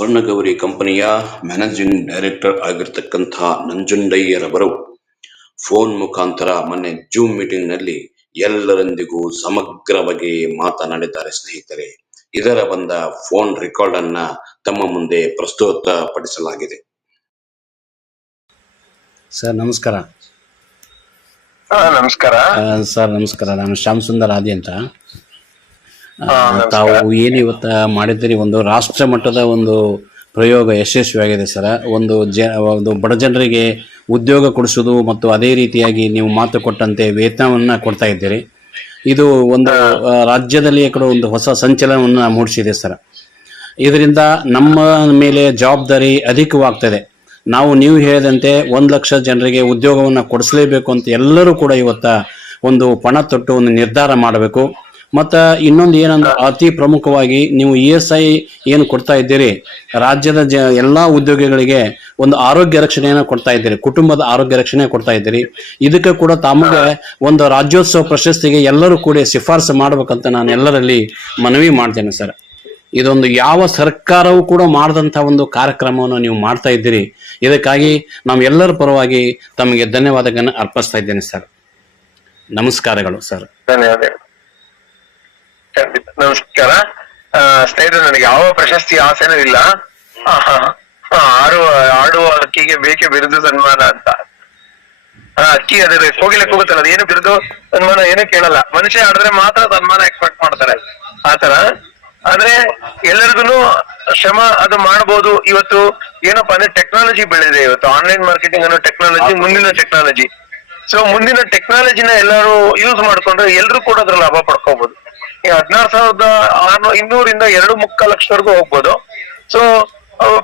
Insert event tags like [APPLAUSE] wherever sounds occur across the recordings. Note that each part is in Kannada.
ಸುವರ್ಣಗೌರಿ ಕಂಪನಿಯ ಮ್ಯಾನೇಜಿಂಗ್ ಡೈರೆಕ್ಟರ್ ಆಗಿರ್ತಕ್ಕಂಥ ನಂಜುಂಡಯ್ಯರವರು ಫೋನ್ ಮುಖಾಂತರ ಮೊನ್ನೆ ಜೂಮ್ ಮೀಟಿಂಗ್ನಲ್ಲಿ ಎಲ್ಲರೊಂದಿಗೂ ಸಮಗ್ರವಾಗಿ ಮಾತನಾಡಿದ್ದಾರೆ ಸ್ನೇಹಿತರೆ. ಇದರ ಬಂದ ಫೋನ್ ರೆಕಾರ್ಡ್ ಅನ್ನ ತಮ್ಮ ಮುಂದೆ ಪ್ರಸ್ತುತಪಡಿಸಲಾಗಿದೆ. ಸರ್ ನಮಸ್ಕಾರ. ಹಾ ನಮಸ್ಕಾರ. ಸರ್ ನಮಸ್ಕಾರ. ನಾನು ಶ್ಯಾಮ್ ಸುಂದರ್ ಆದಿ ಅಂತ. ತಾವು ಏನು ಇವತ್ತ ಮಾಡಿದ್ದೀರಿ? ಒಂದು ರಾಷ್ಟ್ರ ಮಟ್ಟದ ಒಂದು ಪ್ರಯೋಗ ಯಶಸ್ವಿಯಾಗಿದೆ ಸರ್. ಒಂದು ಜ ಒಂದು ಬಡ ಜನರಿಗೆ ಉದ್ಯೋಗ ಕೊಡಿಸೋದು ಮತ್ತು ಅದೇ ರೀತಿಯಾಗಿ ನೀವು ಮಾತು ಕೊಟ್ಟಂತೆ ವೇತನವನ್ನ ಕೊಡ್ತಾ ಇದ್ದೀರಿ. ಇದು ಒಂದು ರಾಜ್ಯದಲ್ಲಿ ಕೂಡ ಒಂದು ಹೊಸ ಸಂಚಲನವನ್ನ ಮೂಡಿಸಿದೆ ಸರ್. ಇದರಿಂದ ನಮ್ಮ ಮೇಲೆ ಜವಾಬ್ದಾರಿ ಅಧಿಕವಾಗ್ತದೆ. ನಾವು ನೀವು ಹೇಳಿದಂತೆ ಒಂದು ಲಕ್ಷ ಜನರಿಗೆ ಉದ್ಯೋಗವನ್ನು ಕೊಡಿಸಲೇಬೇಕು ಅಂತ ಎಲ್ಲರೂ ಕೂಡ ಇವತ್ತ ಒಂದು ಪಣ ತೊಟ್ಟು ಒಂದು ನಿರ್ಧಾರ ಮಾಡಬೇಕು. ಮತ್ತು ಇನ್ನೊಂದು ಏನಂದ್ರೆ ಅತಿ ಪ್ರಮುಖವಾಗಿ ನೀವು ಇ ಎಸ್ ಐ ಏನು ಕೊಡ್ತಾ ಇದ್ದೀರಿ ರಾಜ್ಯದ ಜ ಎಲ್ಲಾ ಉದ್ಯೋಗಿಗಳಿಗೆ ಒಂದು ಆರೋಗ್ಯ ರಕ್ಷಣೆಯನ್ನು ಕೊಡ್ತಾ ಇದ್ದೀರಿ ಕುಟುಂಬದ ಆರೋಗ್ಯ ರಕ್ಷಣೆ ಕೊಡ್ತಾ ಇದ್ದೀರಿ. ಇದಕ್ಕೆ ಕೂಡ ತಮಗೆ ಒಂದು ರಾಜ್ಯೋತ್ಸವ ಪ್ರಶಸ್ತಿಗೆ ಎಲ್ಲರೂ ಕೂಡ ಶಿಫಾರಸು ಮಾಡ್ಬೇಕಂತ ನಾನು ಎಲ್ಲರಲ್ಲಿ ಮನವಿ ಮಾಡ್ತೇನೆ ಸರ್. ಇದೊಂದು ಯಾವ ಸರ್ಕಾರವೂ ಕೂಡ ಮಾಡದಂತ ಒಂದು ಕಾರ್ಯಕ್ರಮವನ್ನು ನೀವು ಮಾಡ್ತಾ ಇದ್ದೀರಿ. ಇದಕ್ಕಾಗಿ ನಾವೆಲ್ಲರ ಎಲ್ಲರ ಪರವಾಗಿ ತಮಗೆ ಧನ್ಯವಾದಗಳನ್ನು ಅರ್ಪಿಸ್ತಾ ಇದ್ದೇನೆ ಸರ್. ನಮಸ್ಕಾರಗಳು ಸರ್. ಧನ್ಯವಾದಗಳು. ಖಂಡಿತ ನಮಸ್ಕಾರ. ಸ್ನೇಹಿತರೆ, ನನಗೆ ಯಾವ ಪ್ರಶಸ್ತಿ ಆಸೆನೂ ಇಲ್ಲ. ಆಡುವ ಆಡುವ ಅಕ್ಕಿಗೆ ಬೇಕೆ ಬಿರುದು ಸನ್ಮಾನ ಅಂತ. ಅಕ್ಕಿ ಅದ್ರ ಹೋಗಿಲಕ್ಕೆ ಹೋಗುತ್ತಲ್ಲ, ಅದೇನು ಬಿರುದು ಸನ್ಮಾನ ಏನು ಕೇಳಲ್ಲ. ಮನುಷ್ಯ ಆಡಿದ್ರೆ ಮಾತ್ರ ಸನ್ಮಾನ ಎಕ್ಸ್ಪೆಕ್ಟ್ ಮಾಡ್ತಾರೆ. ಆತರ ಆದ್ರೆ ಎಲ್ಲರಿಗೂ ಶ್ರಮ ಅದು ಮಾಡಬಹುದು ಇವತ್ತು ಏನಪ್ಪಾ ಅಂದ್ರೆ ಟೆಕ್ನಾಲಜಿ ಬೆಳೆದಿದೆ ಇವತ್ತು. ಆನ್ಲೈನ್ ಮಾರ್ಕೆಟಿಂಗ್ ಅನ್ನೋ ಟೆಕ್ನಾಲಜಿ ಮುಂದಿನ ಟೆಕ್ನಾಲಜಿ ಸೊ ಮುಂದಿನ ಟೆಕ್ನಾಲಜಿನ ಎಲ್ಲರೂ ಯೂಸ್ ಮಾಡ್ಕೊಂಡ್ರೆ ಎಲ್ಲರೂ ಕೂಡ ಅದ್ರ ಲಾಭ ಪಡ್ಕೋಬಹುದು ಹದಿನಾರು ಸಾವಿರದ ಆರ್ನೂರ ಇನ್ನೂರಿಂದ ಎರಡು ಮುಕ್ಕ ಲಕ್ಷವರೆಗೂ ಹೋಗ್ಬೋದು. ಸೊ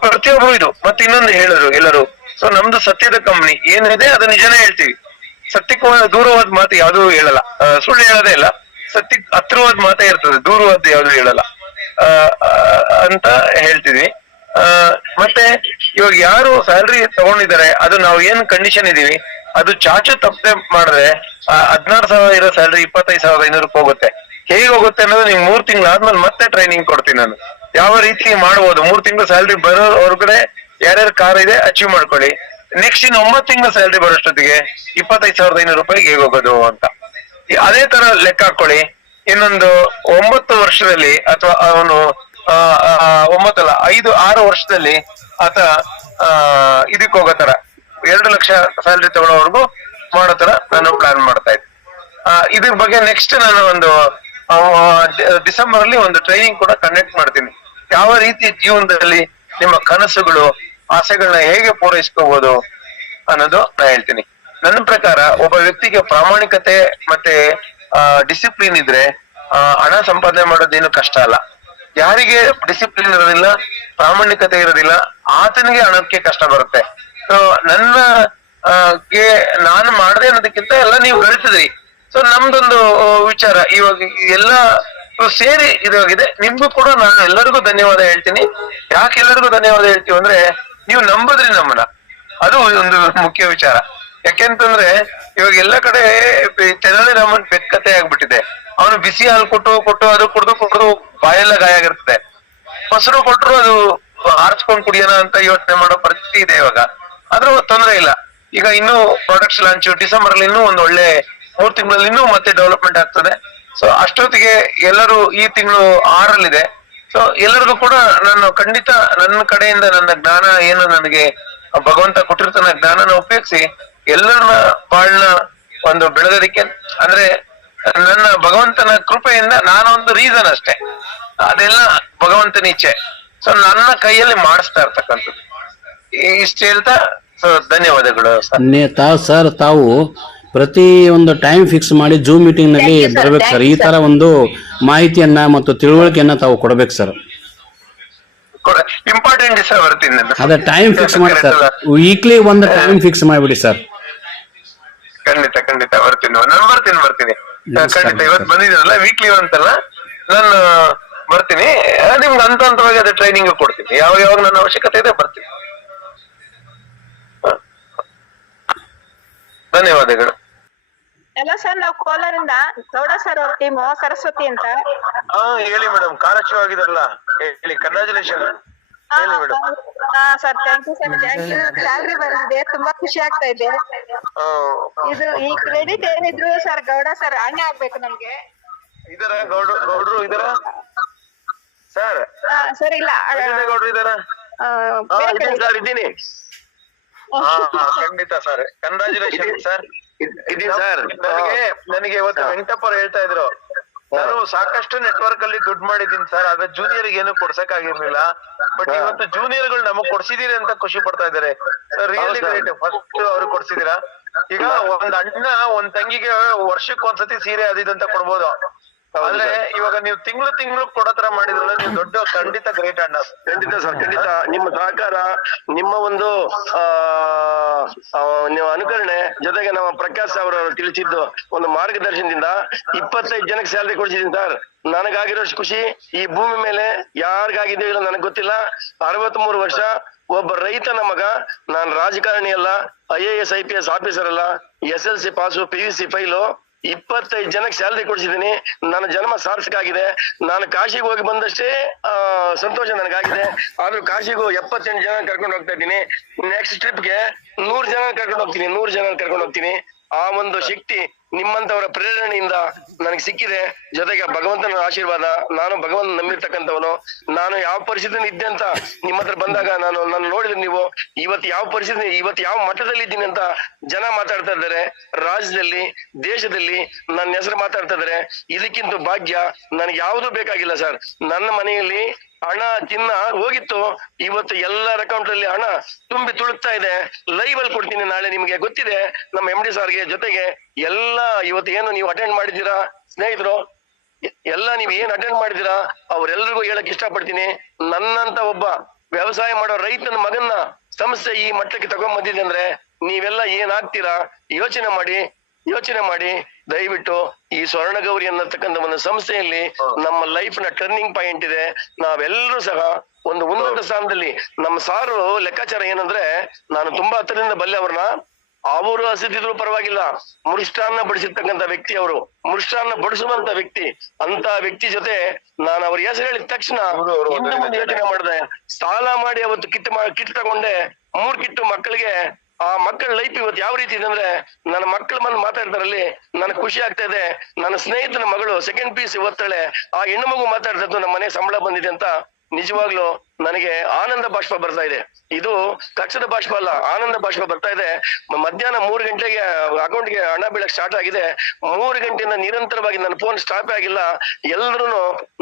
ಪ್ರತಿಯೊಬ್ರು ಇದು. ಮತ್ತೆ ಇನ್ನೊಂದು ಹೇಳಿದ್ರು ಎಲ್ಲರೂ. ಸೊ ನಮ್ದು ಸತ್ಯದ ಕಂಪ್ನಿ. ಏನಿದೆ, ಅದು ನಿಜನೇ ಹೇಳ್ತೀವಿ. ಸತ್ಯಕ್ಕೂ ದೂರವಾದ ಮಾತು ಯಾವ್ದು ಹೇಳಲ್ಲ. ಸುಳ್ಳು ಹೇಳೋದೇ ಇಲ್ಲ. ಸತ್ಯ ಹತ್ರವಾದ ಮಾತೇ ಇರ್ತದೆ. ದೂರವಾದ ಯಾವ್ದು ಹೇಳಲ್ಲ. ಅಂತ ಹೇಳ್ತೀವಿ ಮತ್ತೆ ಇವಾಗ ಯಾರು ಸ್ಯಾಲ್ರಿ ತಗೊಂಡಿದ್ದಾರೆ, ಅದು ನಾವು ಏನ್ ಕಂಡೀಷನ್ ಇದೀವಿ, ಅದು ಚಾಚು ತಪ್ಪದೆ ಮಾಡಿದ್ರೆ ಹದಿನಾರು ಸಾವಿರ ಇರೋ ಸ್ಯಾಲ್ರಿ ಇಪ್ಪತ್ತೈದು ಸಾವಿರದ ಐನೂರಕ್ಕೆ ಹೋಗುತ್ತೆ. ಹೇಗೆ ಹೋಗುತ್ತೆ ಅನ್ನೋದು ನಿಮ್ಗೆ ಮೂರ್ ತಿಂಗಳು ಆದ್ಮೇಲೆ ಮತ್ತೆ ಟ್ರೈನಿಂಗ್ ಕೊಡ್ತೀನಿ ನಾನು. ಯಾವ ರೀತಿ ಮಾಡ್ಬೋದು? ಮೂರ್ ತಿಂಗಳು ಸ್ಯಾಲ್ರಿ ಬರೋ ಹೊರಗಡೆ ಯಾರ್ಯಾರ ಕಾರ್ ಇದೆ ಅಚೀವ್ ಮಾಡ್ಕೊಳ್ಳಿ. ನೆಕ್ಸ್ಟ್ ಇನ್ ಒಂಬತ್ತು ತಿಂಗಳ ಸ್ಯಾಲ್ರಿ ಬರೋಷ್ಟೊತ್ತಿಗೆ ಇಪ್ಪತ್ತೈದು ಸಾವಿರದ ಐನೂರು ರೂಪಾಯಿಗೆ ಹೇಗೆ ಹೋಗೋದು ಅಂತ. ಅದೇ ತರ ಲೆಕ್ಕ ಹಾಕೊಳ್ಳಿ. ಇನ್ನೊಂದು ಒಂಬತ್ತು ವರ್ಷದಲ್ಲಿ ಅಥವಾ ಅವನು ಒಂಬತ್ತಲ್ಲ ಐದು, ಆರು ವರ್ಷದಲ್ಲಿ ಆತ ಇದಕ್ಕೆ ಹೋಗೋ ತರ. ಎರಡು ಲಕ್ಷ ಸ್ಯಾಲ್ರಿ ತಗೊಳ್ಳೋವರೆಗೂ ಮಾಡೋ ತರ ನಾನು ಪ್ಲಾನ್ ಮಾಡ್ತಾ ಇದ್ದೆ. ಇದ್ರ ಬಗ್ಗೆ ನೆಕ್ಸ್ಟ್ ನಾನು ಒಂದು ಡಿಸೆಂಬರ್ ಅಲ್ಲಿ ಒಂದು ಟ್ರೈನಿಂಗ್ ಕೂಡ ಕಂಡಕ್ಟ್ ಮಾಡ್ತೀನಿ. ಯಾವ ರೀತಿ ಜೀವನದಲ್ಲಿ ನಿಮ್ಮ ಕನಸುಗಳು, ಆಸೆಗಳನ್ನ ಹೇಗೆ ಪೂರೈಸ್ಕೋಬಹುದು ಅನ್ನೋದು ನಾ ಹೇಳ್ತೀನಿ. ನನ್ನ ಪ್ರಕಾರ ಒಬ್ಬ ವ್ಯಕ್ತಿಗೆ ಪ್ರಾಮಾಣಿಕತೆ ಮತ್ತೆ ಡಿಸಿಪ್ಲಿನ್ ಇದ್ರೆ ಹಣ ಸಂಪಾದನೆ ಮಾಡೋದೇನು ಕಷ್ಟ ಅಲ್ಲ. ಯಾರಿಗೆ ಡಿಸಿಪ್ಲಿನ್ ಇರೋದಿಲ್ಲ, ಪ್ರಾಮಾಣಿಕತೆ ಇರೋದಿಲ್ಲ, ಆತನಿಗೆ ಹಣಕ್ಕೆ ಕಷ್ಟ ಬರುತ್ತೆ. ಸೊ ನನ್ನ ಗೆ ನಾನು ಮಾಡದೆ ಅನ್ನೋದಕ್ಕಿಂತ ಎಲ್ಲ ನೀವು ಗಳಿಸಿದ್ರಿ. ಸೊ ನಮ್ದೊಂದು ವಿಚಾರ. ಇವಾಗ ಎಲ್ಲ ಸೇರಿ ಇದಾಗಿದೆ. ನಿಮ್ಗೂ ಕೂಡ ನಾನು ಎಲ್ಲರಿಗೂ ಧನ್ಯವಾದ ಹೇಳ್ತೀನಿ. ಯಾಕೆ ಎಲ್ಲರಿಗೂ ಧನ್ಯವಾದ ಹೇಳ್ತೀವಿ ಅಂದ್ರೆ, ನೀವು ನಂಬುದ್ರಿ ನಮ್ಮನ್ನ. ಅದು ಒಂದು ಮುಖ್ಯ ವಿಚಾರ. ಯಾಕೆಂತಂದ್ರೆ, ಇವಾಗ ಎಲ್ಲ ಕಡೆ ತೆರಳಿ ರಾಮನ್ ಬೆಕ್ಕತೆ ಆಗ್ಬಿಟ್ಟಿದೆ. ಅವನು ಬಿಸಿ ಹಾಲು ಕೊಟ್ಟು ಕೊಟ್ಟು, ಅದು ಕುಡ್ದು ಕುಡ್ದು ಬಾಯೆಲ್ಲ ಗಾಯ ಆಗಿರ್ತದೆ. ಮೊಸರು ಕೊಟ್ಟರು ಅದು ಆರಿಸ್ಕೊಂಡ್ ಕುಡಿಯೋಣ ಅಂತ ಯೋಚನೆ ಮಾಡೋ ಪರಿಸ್ಥಿತಿ ಇದೆ ಇವಾಗ. ಆದ್ರೂ ತೊಂದರೆ ಇಲ್ಲ. ಈಗ ಇನ್ನೂ ಪ್ರಾಡಕ್ಟ್ಸ್ ಲಾಂಚ್ ಡಿಸೆಂಬರ್ ಅಲ್ಲಿ ಇನ್ನೂ ಒಂದು ಒಳ್ಳೆ ಮೂರ್ ತಿಂಗಳಲ್ಲಿ ಇನ್ನೂ ಮತ್ತೆ ಡೆವಲಪ್ಮೆಂಟ್ ಆಗ್ತದೆ. ಸೊ ಅಷ್ಟೊತ್ತಿಗೆ ಎಲ್ಲರೂ ಈ ತಿಂಗಳು ಆರಲ್ಲಿದೆ. ಸೊ ಎಲ್ಲರಿಗೂ ಕೂಡ ನಾನು ಖಂಡಿತ ನನ್ನ ಕಡೆಯಿಂದ ನನ್ನ ಜ್ಞಾನ ಏನು ನನಗೆ ಭಗವಂತ ಕೊಟ್ಟಿರ್ತಾನ ಜ್ಞಾನನ ಉಪಯೋಗಿಸಿ ಎಲ್ಲರನ್ನ ಬಾಳ್ನ ಒಂದು ಬೆಳೆದೋದಕ್ಕೆ, ಅಂದ್ರೆ ನನ್ನ ಭಗವಂತನ ಕೃಪೆಯಿಂದ ನಾನು ಒಂದು ರೀಸನ್ ಅಷ್ಟೇ. ಅದೆಲ್ಲ ಭಗವಂತನ ಇಚ್ಛೆ. ಸೊ ನನ್ನ ಕೈಯಲ್ಲಿ ಮಾಡಿಸ್ತಾ ಇರ್ತಕ್ಕಂಥದ್ದು. ಇಷ್ಟ ಹೇಳ್ತಾ ಸೊ ಧನ್ಯವಾದಗಳು ಸರ್. ಸರ್, ತಾವು ಪ್ರತಿ ಒಂದು ಟೈಮ್ ಫಿಕ್ಸ್ ಮಾಡಿ ಜೂಮ್ ಮೀಟಿಂಗ್ನಲ್ಲಿ ಬರಬೇಕು ಸರ್ ಈ ತರ ಒಂದು ಮಾಹಿತಿಯನ್ನ ಮತ್ತು ತಿಳುವಳಿಕೆಯನ್ನ ತಾವು ಕೊಡಬೇಕು ಸರ್ ಇಂಪಾರ್ಟೆಂಟ್ ಸರ್ ಬರ್ತೀನಿ ಅದ ಟೈಮ್ ಫಿಕ್ಸ್ ಮಾಡಿ ಸರ್ ವೀಕ್ಲಿ ಒಂದು ಟೈಮ್ ಫಿಕ್ಸ್ ಮಾಡಿಬಿಡಿ ಸರ್ ಖಂಡಿತ ಖಂಡಿತ ಬರ್ತೀನಿ. ನಾನು ಬರ್ತೀನಿ ಬರ್ತೀನಿ. ಖಂಡಿತ. ಇವತ್ತು ಬಂದಿದ್ದೀನಲ್ಲ ವೀಕ್ಲಿ ಅಂತಲ್ಲ ನಾನು ಬರ್ತೀನಿ. ನಿಮ್ಗೆ ಹಂತ ಹಂತವಾಗಿ ಅದೇ ಟ್ರೈನಿಂಗ್ ಕೊಡ್ತೀನಿ. ಯಾವಾಗ ಯಾವಾಗ ನನ್ನ ಅವಶ್ಯಕತೆ ಇದೆ ಬರ್ತೀನಿ. ಧನ್ಯವಾದಗಳು. ಎಲ್ಲ ಸರ್ ನಾವು ಕೋಲಾರಿಂದ ಗೌಡ ಸರ್ ಅವ್ರ ಟೀಮು ಸರಸ್ವತಿ ಅಂತ. ಹಾ ಹೇಳಿ ಮೇಡಮ್ ಕಾಲಚು ಆಗಿದ್ರಲ್ಲ ಹೇಳಿ ಕಂಗ್ರಾಚುಲೇಷನ್ ಹೇಳಿ ಮೇಡಮ್ ಹಾ sir thank you sir thank you salary ಬಂದಿದೆ. ತುಂಬಾ ಖುಷಿ ಆಗ್ತಾ ಇದೆ. ಇದು ಈ ಕ್ರೆಡಿಟ್ ಏನಿದ್ರು ಸರ್ ಗೌಡ ಸರ್ ಅಣ್ಣ ಆಗ್ಬೇಕು ನಮ್ಗೆ. ಇದರ ಗೌಡ್ರು ಗೌಡ್ರು ಇದರ? ಸರ್ ಹಾ ಸರ್ ಇಲ್ಲ ಗೌಡ್ರು ಇದರ? ಆ, ಬೇರೆ ಕಡೆ. ಸರ್ ಇದ್ದೀನಿ. [LAUGHS] ಖಂಡಿತ ಸರ್ ಕಂಗ್ರಾಚುಲೇಷನ್ ಸರ್ ಇದೀನಿ ಸರ್. ನನಗೆ ನನಗೆ ಇವತ್ತು ವೆಂಕಟಪ್ಪ ಹೇಳ್ತಾ ಇದ್ರು. ನಾನು ಸಾಕಷ್ಟು ನೆಟ್ವರ್ಕ್ ಅಲ್ಲಿ ದುಡ್ಡು ಮಾಡಿದೀನಿ ಸರ್ ಆದ್ರೆ ಜೂನಿಯರ್ ಏನು ಕೊಡ್ಸಕ್ ಆಗಿರ್ಲಿಲ್ಲ. ಬಟ್ ಇವತ್ತು ಜೂನಿಯರ್ಗಳು ನಮಗ್ ಕೊಡ್ಸಿದೀರಿ ಅಂತ ಖುಷಿ ಪಡ್ತಾ ಇದಾರೆ ರಿಯಲಿ ಗ್ರೇಟ್ ಫಸ್ಟ್ ಅವ್ರು ಕೊಡ್ಸಿದೀರಾ? ಈಗ ಒಂದ್ ಅಣ್ಣ ಒಂದ್ ತಂಗಿಗೆ ವರ್ಷಕ್ಕೆ ಒಂದ್ಸತಿ ಸೀರೆ ಅದಿದಂತ ಕೊಡ್ಬೋದು. ಆದ್ರೆ ಇವಾಗ ನೀವು ತಿಂಗಳು ತಿಂಗಳು ಕೊಡೋ ತರ ಮಾಡಿದ್ರಲ್ಲ ನೀವು ದೊಡ್ಡ ಖಂಡಿತ ಗ್ರೇಟ್ ಅಣ್ಣ ಖಂಡಿತ ಸರ್ ಖಂಡಿತ. ನಿಮ್ಮ ಸಹಕಾರ ನಿಮ್ಮ ಒಂದು ನೀವು ಅನುಕರಣೆ ಜೊತೆಗೆ ನಮ್ಮ ಪ್ರಕಾಶ್ ಅವರು ತಿಳಿಸಿದ್ದು ಒಂದು ಮಾರ್ಗದರ್ಶನದಿಂದ ಇಪ್ಪತ್ತೈದು ಜನಕ್ಕೆ ಸ್ಯಾಲ್ರಿ ಕೊಡಿಸಿದ್ದೀನಿ ಸರ್. ನನಗಾಗಿರೋಷ್ಟು ಖುಷಿ. ಈ ಭೂಮಿ ಮೇಲೆ ಯಾರಿಗಾಗಿದೆಯೋ ಇಲ್ಲ ನನಗೆ ಗೊತ್ತಿಲ್ಲ. ಅರವತ್ತ್ ಮೂರು ವರ್ಷ ಒಬ್ಬ ರೈತನ ಮಗ ನಾನು ರಾಜಕಾರಣಿ ಅಲ್ಲ I A S I P S officer ಅಲ್ಲ S L C pass P U C fail ಇಪ್ಪತ್ತೈದು ಜನಕ್ಕೆ ಸ್ಯಾಲ್ರಿ ಕೊಡಿಸಿದ್ದೀನಿ. ನನ್ನ ಜನ್ಮ ಸಾರ್ಥಕ ಆಗಿದೆ ನಾನು ಕಾಶಿಗೆ ಹೋಗಿ ಬಂದಷ್ಟೇ ಸಂತೋಷ ನನಗಾಗಿದೆ. ಆದ್ರೂ ಕಾಶಿಗೂ ಎಪ್ಪತ್ತೆಂಟು ಜನ ಕರ್ಕೊಂಡು ಹೋಗ್ತಾ ಇದ್ದೀನಿ. ನೆಕ್ಸ್ಟ್ ಟ್ರಿಪ್ಗೆ ನೂರ್ ಜನ ಕರ್ಕೊಂಡು ಹೋಗ್ತೀನಿ, ನೂರ್ ಜನ ಕರ್ಕೊಂಡು ಹೋಗ್ತೀನಿ. ಆ ಒಂದು ಶಕ್ತಿ ನಿಮ್ಮಂತವರ ಪ್ರೇರಣೆಯಿಂದ ನನಗೆ ಸಿಕ್ಕಿದೆ. ಜೊತೆಗೆ ಭಗವಂತನ ಆಶೀರ್ವಾದ, ನಾನು ಭಗವಂತ ನಂಬಿರ್ತಕ್ಕಂಥವನು, ನಾನು ಯಾವ ಪರಿಸ್ಥಿತಿ ಇದ್ದೆ ಅಂತ ನಿಮ್ಮ ಹತ್ರ ಬಂದಾಗ ನಾನು ನನ್ನ ನೋಡಿದ್ರೆ ನೀವು, ಇವತ್ತು ಯಾವ ಪರಿಸ್ಥಿತಿ, ಇವತ್ತು ಯಾವ ಮಟ್ಟದಲ್ಲಿ ಇದ್ದೀನಿ ಅಂತ ಜನ ಮಾತಾಡ್ತಾ ಇದ್ದಾರೆ. ರಾಜ್ಯದಲ್ಲಿ, ದೇಶದಲ್ಲಿ ನನ್ನ ಹೆಸರು ಮಾತಾಡ್ತಾ ಇದ್ದಾರೆ. ಇದಕ್ಕಿಂತ ಭಾಗ್ಯ, ನನಗೆ ಯಾವುದು ಬೇಕಾಗಿಲ್ಲ ಸರ್. ನನ್ನ ಮನೆಯಲ್ಲಿ ಹಣ ಚಿನ್ನ ಹೋಗಿತ್ತು. ಇವತ್ತು ಎಲ್ಲರ ಅಕೌಂಟ್ ಅಲ್ಲಿ ಹಣ ತುಂಬಿ ತುಳುಕ್ತಾ ಇದೆ. ಲೈವ್ ಅಲ್ಲಿ ಕೊಡ್ತೀನಿ ನಾಳೆ ನಿಮಗೆ. ಗೊತ್ತಿದೆ, ನಮ್ಮ ಎಂ ಡಿ ಸಾರ್ಗೆ ಜೊತೆಗೆ ಎಲ್ಲ ಇವತ್ತು ಏನು ನೀವು ಅಟೆಂಡ್ ಮಾಡಿದ್ದೀರಾ? ಸ್ನೇಹಿತರು, ಎಲ್ಲ ನೀವ್ ಏನ್ ಅಟೆಂಡ್ ಮಾಡಿದ್ದೀರಾ? ಅವ್ರೆಲ್ರಿಗೂ ಹೇಳಕ್ ಇಷ್ಟಪಡ್ತೀನಿ. ನನ್ನಂತ ಒಬ್ಬ ವ್ಯವಸಾಯ ಮಾಡೋ ರೈತನ ಮಗನ್ನ ಸಂಸ್ಥೆ ಈ ಮಟ್ಟಕ್ಕೆ ತಗೊಂಡ್ ಬಂದಿದೆ ಅಂದ್ರೆ ನೀವೆಲ್ಲ ಏನಾಗ್ತೀರಾ? ಯೋಚನೆ ಮಾಡಿ ಯೋಚನೆ ಮಾಡಿ. ದಯವಿಟ್ಟು ಈ ಸ್ವರ್ಣಗೌರಿ ಅನ್ನತಕ್ಕಂಥ ಒಂದು ಸಂಸ್ಥೆಯಲ್ಲಿ ನಮ್ಮ ಲೈಫ್ನ ಟರ್ನಿಂಗ್ ಪಾಯಿಂಟ್ ಇದೆ. ನಾವೆಲ್ಲರೂ ಸಹ ಒಂದು ಉನ್ನತ ಸ್ಥಾನದಲ್ಲಿ ನಮ್ಮ ಸಾರು ಲೆಕ್ಕಾಚಾರ ಏನಂದ್ರೆ ನಾನು ತುಂಬಾ ಹತ್ತಿರದಿಂದ ಬಲ್ಲೆ ಅವ್ರನ್ನ ಅವರು ಹಸಿದಿದ್ರು ಪರವಾಗಿಲ್ಲ. ಮೃಷ್ಟಾನ್ನ ಬಡಿಸಿರ್ತಕ್ಕಂಥ ವ್ಯಕ್ತಿ ಅವರು. ಮೃಷ್ಟಾನ್ನ ಬಡಿಸುವಂತ ವ್ಯಕ್ತಿ ಅಂತ ವ್ಯಕ್ತಿ ಜೊತೆ ನಾನು ಅವ್ರ ಹೆಸರು ಹೇಳಿದ ತಕ್ಷಣ ಯೋಚನೆ ಮಾಡಿದೆ. ಸಾಲ ಮಾಡಿ ಅವತ್ತು ಕಿಟ್ ಕಿಟ್ ತಗೊಂಡೆ. ಮೂರ್ ಕಿಟ್ಟು ಮಕ್ಕಳಿಗೆ ಆ ಮಕ್ಕಳ ಲೈಫ್ ಇವತ್ತು ಯಾವ ರೀತಿ ಇದೆ ಅಂದ್ರೆ ನನ್ನ ಮಕ್ಕಳ ಬಂದು ಮಾತಾಡ್ತಾರಲ್ಲಿ ನನಗೆ ಖುಷಿ ಆಗ್ತಾ ಇದೆ. ನನ್ನ ಸ್ನೇಹಿತನ ಮಗಳು ಸೆಕೆಂಡ್ ಪೀಸ್ ಓದ್ತಾಳೆ. ಆ ಹೆಣ್ಣು ಮಗು ಮಾತಾಡ್ತಾ ಇದ್ದು ನಮ್ಮ ಮನೆ ಸಂಬಳ ಬಂದಿದೆ ಅಂತ ನಿಜವಾಗ್ಲೂ ನನಗೆ ಆನಂದ ಬಾಷ್ಪ ಬರ್ತಾ ಇದೆ. ಇದು ಕಕ್ಷದ ಬಾಷ್ಪ ಅಲ್ಲ, ಆನಂದ ಬಾಷ್ಪ ಬರ್ತಾ ಇದೆ. ಮಧ್ಯಾಹ್ನ ಮೂರು ಗಂಟೆಗೆ ಅಕೌಂಟ್ಗೆ ಹಣ ಬೀಳಕ್ ಸ್ಟಾರ್ಟ್ ಆಗಿದೆ. ಮೂರು ಗಂಟೆಯಿಂದ ನಿರಂತರವಾಗಿ ನನ್ನ ಫೋನ್ ಸ್ಟಾಪ್ ಆಗಿಲ್ಲ. ಎಲ್ಲರೂ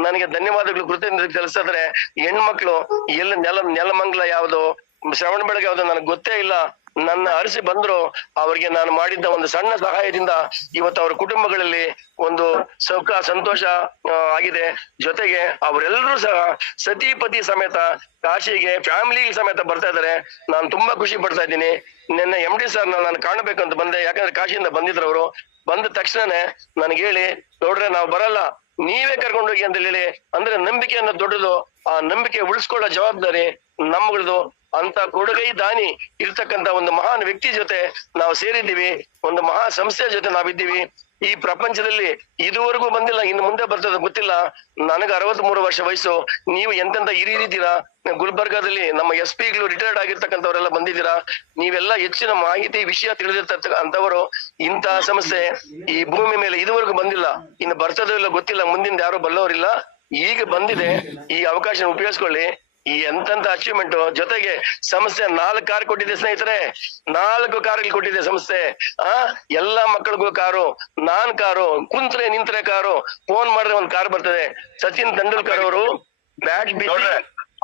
ನನಗೆ ಧನ್ಯವಾದಗಳು ಕೃತಜ್ಞತೆ ತಿಳಿಸಿದ್ರೆ ಹೆಣ್ಮಕ್ಳು ಎಲ್ಲ ನೆಲ, ನೆಲಮಂಗ್ಲ ಯಾವ್ದು ಶ್ರವಣ ಬೆಳಗ್ಗೆ ಯಾವ್ದು ನನಗೆ ಗೊತ್ತೇ ಇಲ್ಲ. ನನ್ನ ಅರಸಿ ಬಂದ್ರು, ಅವರಿಗೆ ನಾನು ಮಾಡಿದ್ದ ಒಂದು ಸಣ್ಣ ಸಹಾಯದಿಂದ ಇವತ್ತು ಅವರ ಕುಟುಂಬಗಳಲ್ಲಿ ಒಂದು ಸುಖ, ಸಂತೋಷ ಆಗಿದೆ. ಜೊತೆಗೆ ಅವರೆಲ್ಲರೂ ಸಹ ಸತಿಪತಿ ಸಮೇತ ಕಾಶಿಗೆ ಫ್ಯಾಮಿಲಿ ಸಮೇತ ಬರ್ತಾ ಇದ್ದಾರೆ. ನಾನು ತುಂಬಾ ಖುಷಿ ಪಡ್ತಾ ಇದ್ದೀನಿ. ನಿನ್ನೆ ಎಂ ಡಿ ಸರ್ ನಾನು ಕಾಣಬೇಕಂತ ಬಂದೆ. ಯಾಕಂದ್ರೆ ಕಾಶಿಯಿಂದ ಬಂದಿದ್ರು ಅವರು. ಬಂದ ತಕ್ಷಣನೇ ನನಗೆ ಹೇಳಿ, ನೋಡ್ರೆ, ನಾವು ಬರಲ್ಲ. ನೀವೇ ಕರ್ಕೊಂಡೋಗಿ ಅಂತ ಹೇಳಿ. ಅಂದ್ರೆ ನಂಬಿಕೆ ಅನ್ನೋದು ದೊಡ್ಡದು, ಆ ನಂಬಿಕೆ ಉಳಿಸ್ಕೊಳ್ಳೋ ಜವಾಬ್ದಾರಿ ನಮ್ಮಗಳದು ಅಂತ ಕೊಡುಗೈ ದಾನಿ ಇರ್ತಕ್ಕಂತ ಒಂದು ಮಹಾನ್ ವ್ಯಕ್ತಿ ಜೊತೆ ನಾವು ಸೇರಿದ್ದೀವಿ, ಒಂದು ಮಹಾ ಸಂಸ್ಥೆ ಜೊತೆ ನಾವಿದ್ದೀವಿ. ಈ ಪ್ರಪಂಚದಲ್ಲಿ ಇದುವರೆಗೂ ಬಂದಿಲ್ಲ, ಇನ್ನು ಮುಂದೆ ಬರ್ತದೆ ಗೊತ್ತಿಲ್ಲ. ನನಗೆ ಅರವತ್ ಮೂರು ವರ್ಷ ವಯಸ್ಸು. ನೀವು ಎಂತೆಂತ ಹಿರಿಯರಿದ್ದೀರಾ ಗುಲ್ಬರ್ಗಾದಲ್ಲಿ ನಮ್ಮ ಎಸ್ ಪಿಗಳು ರಿಟೈರ್ಡ್ ಆಗಿರ್ತಕ್ಕಂಥವರೆಲ್ಲ ಬಂದಿದ್ದೀರಾ? ನೀವೆಲ್ಲ ಹೆಚ್ಚಿನ ಮಾಹಿತಿ, ವಿಷಯ ತಿಳಿದಿರ್ತಕ್ಕ ಅಂತವರು ಇಂತಹ ಸಮಸ್ಯೆ ಈ ಭೂಮಿ ಮೇಲೆ ಇದುವರೆಗೂ ಬಂದಿಲ್ಲ. ಇನ್ನು ಬರ್ತದೋ ಇಲ್ಲ ಗೊತ್ತಿಲ್ಲ. ಮುಂದಿನ ಯಾರು ಬಲ್ಲವರಿಲ್ಲ. ಈಗ ಬಂದಿದೆ. ಈ ಅವಕಾಶ ಉಪಯೋಗಿಸ್ಕೊಳ್ಳಿ. ಈ ಎಂತ ಅಚೀವ್ಮೆಂಟ್ ಜೊತೆಗೆ ಸಂಸ್ಥೆ ನಾಲ್ಕು ಕಾರ್ ಕೊಟ್ಟಿದೆ ಸ್ನೇಹಿತರೆ. ನಾಲ್ಕು ಕಾರ್ಗಳು ಕೊಟ್ಟಿದೆ ಸಂಸ್ಥೆ. ಆ ಎಲ್ಲಾ ಮಕ್ಕಳಿಗೂ ಕಾರು ನಾನ್ ಕಾರು ಕುಂತ್ರೆ ನಿಂತ್ರೆ ಕಾರು ಫೋನ್ ಮಾಡಿದ್ರೆ ಒಂದ್ ಕಾರ್ ಬರ್ತದೆ. ಸಚಿನ್ ತೆಂಡೂಲ್ಕರ್ ಅವರು ಬ್ಯಾಟ್ ಬಿಸಿ. ನೋಡ್ರೆ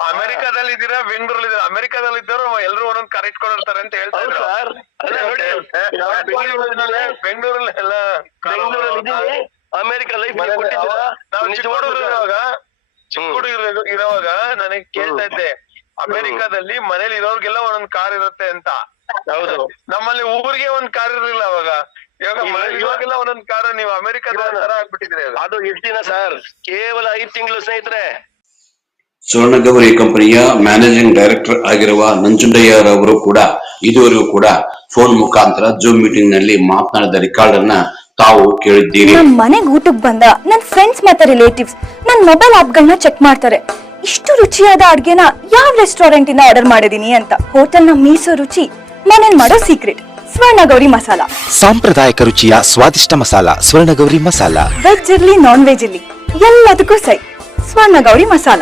ಅಮೆರಿಕಾದಲ್ಲಿ ಇದ್ದೀರಾ ಬೆಂಗಳೂರಲ್ಲಿ ಇದ್ದೀರಾ ಅಮೆರಿಕಾದಲ್ಲಿ ಇದ್ದವರು ಎಲ್ಲರೂ ಒಂದೊಂದ್ ಕಾರ್ ಇಟ್ಕೊಂಡಿರ್ತಾರೆ ಅಂತ ಹೇಳ್ತಾರೆ ಬೆಂಗಳೂರಲ್ಲಿ ಎಲ್ಲ ಬೆಂಗಳೂರಲ್ಲಿ ಅಮೆರಿಕ ಲೈಫ್ ನಿಜವಾಗ್ಲೂ ಇರುವಾಗ ಚಿಕ್ಕ ಹುಡುಗರು ಇರುವಾಗ ನನಗೆ ಕೇಳ್ತಾ ಇದ್ದೆ ಅಮೆರಿಕಾದಲ್ಲಿ ಮನೇಲಿ ಇರೋರ್ಗೆಲ್ಲ ಒಂದೊಂದ್ ಕಾರ್ ಇರುತ್ತೆ ಅಂತ. ಹೌದು. ನಮ್ಮಲ್ಲಿ ಊರಿಗೆ ಒಂದ್ ಕಾರ್ ಇರ್ಲಿಲ್ಲ ಅವಾಗ. ಇವಾಗ ಇವಾಗ- ಇವಾಗೆಲ್ಲ ಒಂದೊಂದ್ ಕಾರ್ ನೀವು ಅಮೆರಿಕದ ತರ ಆಗ್ಬಿಟ್ಟಿದ್ರೆ ಅದು. ದಿನ ಸರ್. ಕೇವಲ ಐದ್ ತಿಂಗಳು ಸ್ನೇಹಿತರೆ. ಸ್ವರ್ಣಗೌರಿ ಕಂಪನಿಯ ಮ್ಯಾನೇಜಿಂಗ್ ಡೈರೆಕ್ಟರ್ ಆಗಿರುವ ನಂಜುಂಡಯ್ಯರವರು ಕೂಡ ಇದುವರೆಗೂ ಕೂಡ ಫೋನ್ ಮುಖಾಂತರ ಜೂಮ್ ಮೀಟಿಂಗ್ನಲ್ಲಿ ಮಾತನಾಡಿದ ರೆಕಾರ್ಡ್ ಅನ್ನ ತಾವು ಕೇಳಿದ್ದೀರಿ. ನಮ್ ಮನೆಗ್ ಊಟಕ್ ಬಂದ ನನ್ ಫ್ರೆಂಡ್ಸ್ ಮತ್ತೆ ರಿಲೇಟಿವ್ಸ್ ನನ್ ಮೊಬೈಲ್ ಆಪ್ಗಳನ್ನ ಚೆಕ್ ಮಾಡ್ತಾರೆ. ಇಷ್ಟು ರುಚಿಯಾದ ಅಡ್ಗೆನ ಯಾವ ರೆಸ್ಟೋರೆಂಟ್ ಇಂದ ಆರ್ಡರ್ ಮಾಡಿದೀನಿ ಅಂತ. ಹೋಟೆಲ್ನ ಮೀಸೋ ರುಚಿ ಮನೇಲಿ ಮಾಡೋ ಸೀಕ್ರೆಟ್ ಸ್ವರ್ಣ ಗೌರಿ ಮಸಾಲ. ಸಾಂಪ್ರದಾಯಿಕ ರುಚಿಯ ಸ್ವಾದಿಷ್ಟ ಮಸಾಲ ಸ್ವರ್ಣಗೌರಿ ಮಸಾಲಾ. ವೆಜ್ ಇರ್ಲಿ ನಾನ್ ವೆಜ್ ಇರ್ಲಿ ಎಲ್ಲದಕ್ಕೂ ಸೈ ಸ್ವರ್ಣಗೌರಿ ಮಸಾಲ.